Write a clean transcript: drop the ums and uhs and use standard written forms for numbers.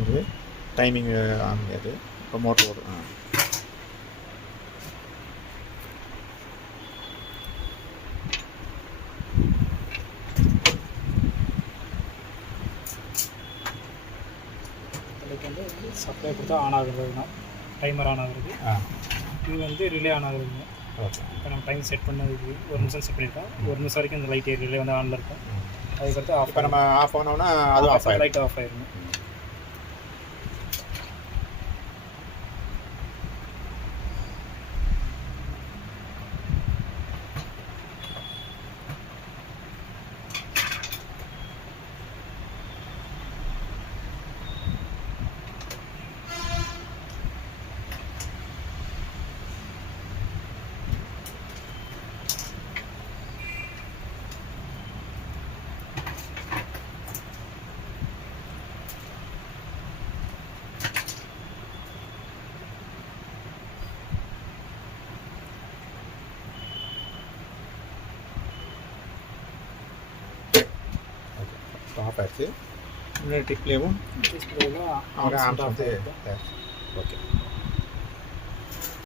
இது டைமிங் ஆகுது. இப்போ மோட்டர் ஓடும். இதுக்கு வந்து சப்ளை கொடுத்தா ஆன் ஆகுறதுனா டைமர் ஆன் ஆகுறது. இது வந்து ரிலே ஆன் ஆகுதுங்க. ஓகே. இப்போ நம்ம டைம் செட் பண்ணதுக்கு 1 நிமிஷம் செட் பண்ணியிருக்கோம். 1 நிமிஷம் வரைக்கும் இந்த லைட் ரிலே வந்து ஆனில் இருக்கும். அதுக்கடுத்து ஆஃப். இப்போ நம்ம ஆஃப் பண்ணோம்னா அது ஆஃப் ஆகிடும். லைட் ஆஃப் ஆயிடுங்க. ஆஃப் ஆயிடுச்சு. முன்னாடி டிஸ்பிளேவும் டிஸ்பிளேவில் ஆன் வந்து ஓகே.